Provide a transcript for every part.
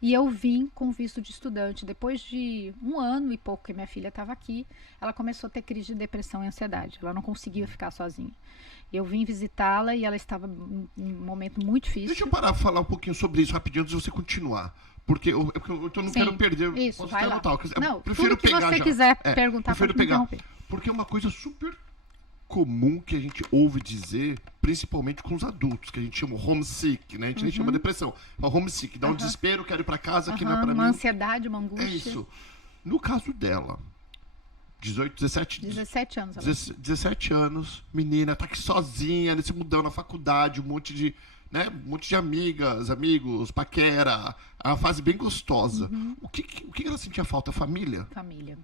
E eu vim com visto de estudante. Depois de 1 ano e pouco que minha filha estava aqui, ela começou a ter crise de depressão e ansiedade. Ela não conseguia ficar sozinha. Eu vim visitá-la e ela estava em um momento muito Deixa eu difícil. parar falar um pouquinho sobre isso rapidinho antes de você continuar. Porque eu não quero Sim, perder. isso, Posso vai até lá. anotar. Eu Não, prefiro tudo que pegar você já. quiser perguntar, Prefiro pode me pegar. interromper. Porque é uma coisa super comum que a gente ouve dizer, principalmente com os adultos, que a gente chama homesick, né? A gente nem chama depressão. Fala homesick, dá um desespero, quero ir pra casa, que não é pra Uma mim. ansiedade, uma angústia. É isso. No caso dela, 18, 17, 17 anos. 17 anos, menina, tá aqui sozinha, nesse mudão na faculdade, um monte de, né, um monte de amigas, amigos, paquera, é uma fase bem gostosa. O que ela sentia falta? Família? Família.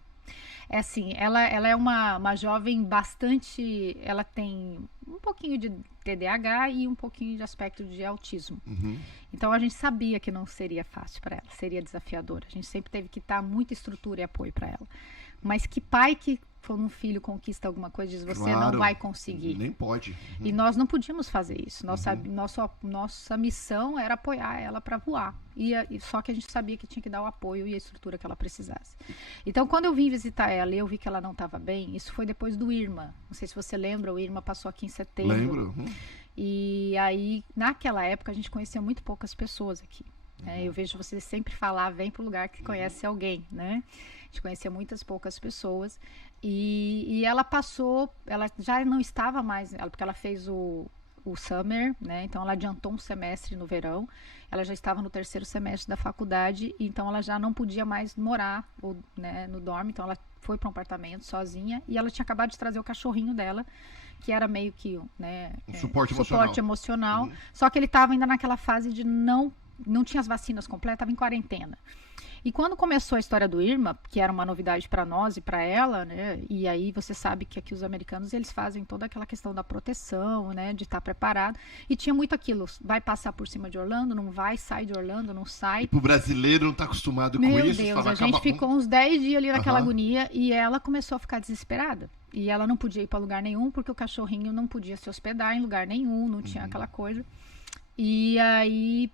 É assim, ela é uma jovem bastante. Ela tem um pouquinho de TDAH e um pouquinho de aspecto de autismo. Então a gente sabia que não seria fácil para ela, seria desafiador. A gente sempre teve que dar muita estrutura e apoio para ela. Mas que pai que, quando um filho conquista alguma coisa, diz você Claro, não vai conseguir. Nem pode. E nós não podíamos fazer isso. Nossa missão era apoiar ela para voar. Só que a gente sabia que tinha que dar o apoio e a estrutura que ela precisasse. Então, quando eu vim visitar ela e eu vi que ela não estava bem, isso foi depois do Irma. Não sei se você lembra, o Irma passou aqui em setembro. Lembro. E aí, naquela época, a gente conhecia muito poucas pessoas aqui. Eu vejo você sempre falar, vem para o lugar que conhece alguém, né? A gente conhecia muitas poucas pessoas. E ela passou, ela já não estava mais, porque ela fez o summer, né? Então ela adiantou um semestre no verão. Ela já estava no terceiro semestre da faculdade, então ela já não podia mais morar, né, no dorme. Então ela foi para um apartamento sozinha e ela tinha acabado de trazer o cachorrinho dela, que era meio que, né, suporte emocional. Só que ele estava ainda naquela fase de não tinha as vacinas completas, estava em quarentena. E quando começou a história do Irma, que era uma novidade para nós e para ela, né? E aí você sabe que aqui os americanos, eles fazem toda aquela questão da proteção, né? De estar preparado. E tinha muito aquilo, vai passar por cima de Orlando, não vai, sai de Orlando, não sai. O brasileiro não tá acostumado com Meu isso. Deus, a gente ficou uns 10 dias ali naquela agonia e ela começou a ficar desesperada. E ela não podia ir para lugar nenhum, porque o cachorrinho não podia se hospedar em lugar nenhum, não tinha aquela coisa. E aí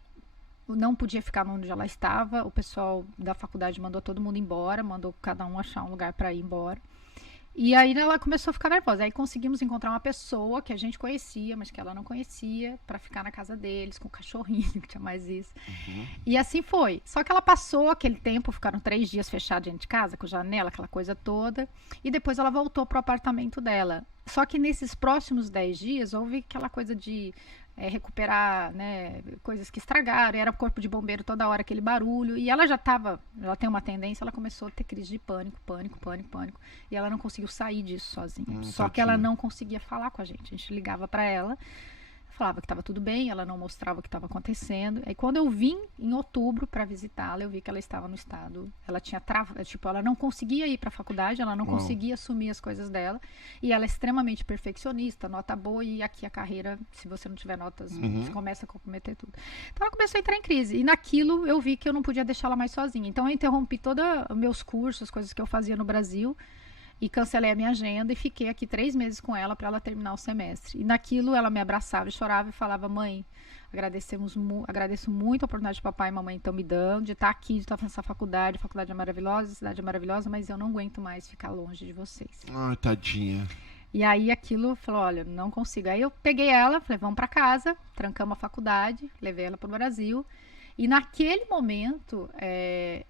não podia ficar onde ela estava. O pessoal da faculdade mandou todo mundo embora, mandou cada um achar um lugar para ir embora. E aí ela começou a ficar nervosa. Aí conseguimos encontrar uma pessoa que a gente conhecia, mas que ela não conhecia, para ficar na casa deles, com o cachorrinho, que tinha mais isso. E assim foi. Só que ela passou aquele tempo, ficaram 3 dias fechados dentro de casa, com janela, aquela coisa toda. E depois ela voltou pro apartamento dela. Só que nesses próximos 10 dias, houve aquela coisa de recuperar, né, coisas que estragaram, era corpo de bombeiro toda hora, aquele barulho, e ela ela tem uma tendência, ela começou a ter crise de pânico, e ela não conseguiu sair disso sozinha. Só que ela não conseguia falar com a gente ligava para ela, falava que estava tudo bem, ela não mostrava o que estava acontecendo. Aí quando eu vim em outubro para visitá-la, eu vi que ela estava no estado, ela tinha ela não conseguia ir para a faculdade, ela não conseguia assumir as coisas dela, e ela é extremamente perfeccionista, nota boa, e aqui a carreira, se você não tiver notas, você começa a comprometer tudo. Então ela começou a entrar em crise, e naquilo eu vi que eu não podia deixá-la mais sozinha. Então eu interrompi todos os meus cursos, as coisas que eu fazia no Brasil, e cancelei a minha agenda e fiquei aqui 3 meses com ela para ela terminar o semestre. E naquilo ela me abraçava e chorava e falava: mãe, agradeço muito a oportunidade que papai e mamãe estão me dando, de estar aqui, de estar nessa faculdade. A faculdade é maravilhosa, a cidade é maravilhosa, mas eu não aguento mais ficar longe de vocês. Ai, tadinha. E aí aquilo falou: olha, não consigo. Aí eu peguei ela, falei: vamos para casa, trancamos a faculdade, levei ela para o Brasil. E naquele momento,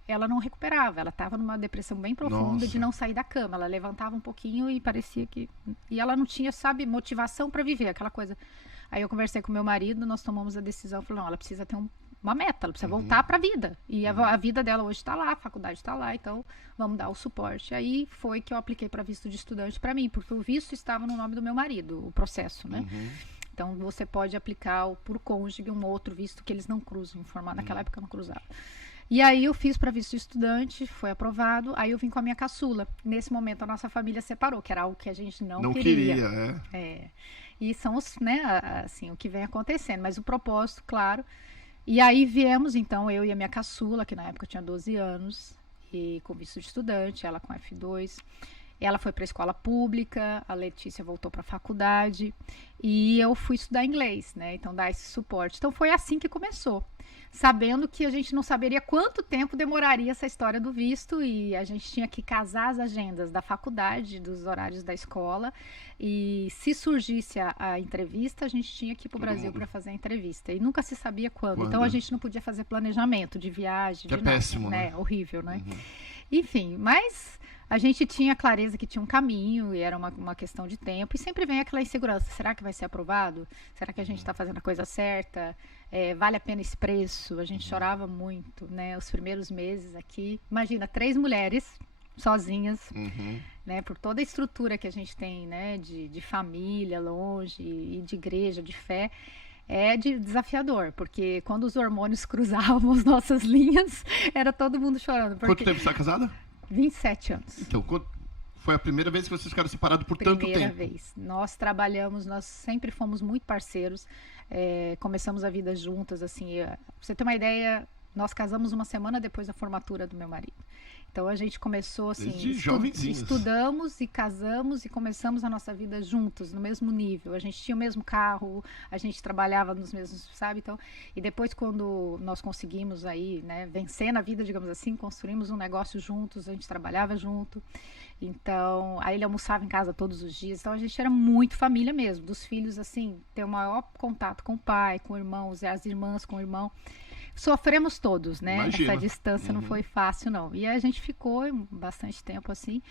ela não recuperava. Ela estava numa depressão bem profunda de não sair da cama. Ela levantava um pouquinho e parecia que... E ela não tinha, sabe, motivação para viver, aquela coisa. Aí eu conversei com meu marido, nós tomamos a decisão. Falei: não, ela precisa ter uma meta, ela precisa voltar para a vida. E a vida dela hoje está lá, a faculdade está lá, então vamos dar o suporte. Aí foi que eu apliquei para visto de estudante para mim, porque o visto estava no nome do meu marido, o processo, né? Então, você pode aplicar por cônjuge um outro visto que eles não cruzam, naquela época não cruzava. E aí eu fiz para visto de estudante, foi aprovado, aí eu vim com a minha caçula. Nesse momento a nossa família separou, que era algo que a gente não queria. E são né, assim, o que vem acontecendo, mas o propósito, claro. E aí viemos, então, eu e a minha caçula, que na época tinha 12 anos, e com visto de estudante, ela com F2. Ela foi para a escola pública, a Letícia voltou para a faculdade e eu fui estudar inglês, né? Então, dar esse suporte. Então, foi assim que começou. Sabendo que a gente não saberia quanto tempo demoraria essa história do visto e a gente tinha que casar as agendas da faculdade, dos horários da escola e se surgisse a entrevista, a gente tinha que ir para o Brasil para fazer a entrevista e nunca se sabia quando. Então, a gente não podia fazer planejamento de viagem, que de é nada, péssimo, né? né? Horrível, né? Enfim, mas a gente tinha clareza que tinha um caminho e era uma questão de tempo. E sempre vem aquela insegurança. Será que vai ser aprovado? Será que a gente está fazendo a coisa certa? Vale a pena esse preço? A gente chorava muito, né? Os primeiros meses aqui. Imagina, 3 mulheres sozinhas, né? Por toda a estrutura que a gente tem, né? De família longe e de igreja, de fé. É desafiador, porque quando os hormônios cruzavam as nossas linhas, era todo mundo chorando. Quanto tempo você está casada? 27 anos. Então, foi a primeira vez que vocês ficaram separados por tanto tempo? Primeira vez. Nós trabalhamos, nós sempre fomos muito parceiros. Começamos a vida juntas, assim. Pra você ter uma ideia, nós casamos uma semana depois da formatura do meu marido. Então a gente começou assim, estudamos e casamos e começamos a nossa vida juntos, no mesmo nível. A gente tinha o mesmo carro, a gente trabalhava nos mesmos, sabe? Então, e depois quando nós conseguimos aí, né, vencer na vida, digamos assim, construímos um negócio juntos, a gente trabalhava junto. Então, aí ele almoçava em casa todos os dias. Então a gente era muito família mesmo, dos filhos assim, ter o maior contato com o pai, com irmãos, as irmãs com o irmão. Sofremos todos, né? Imagina. Essa distância não foi fácil, não. E a gente ficou bastante tempo assim.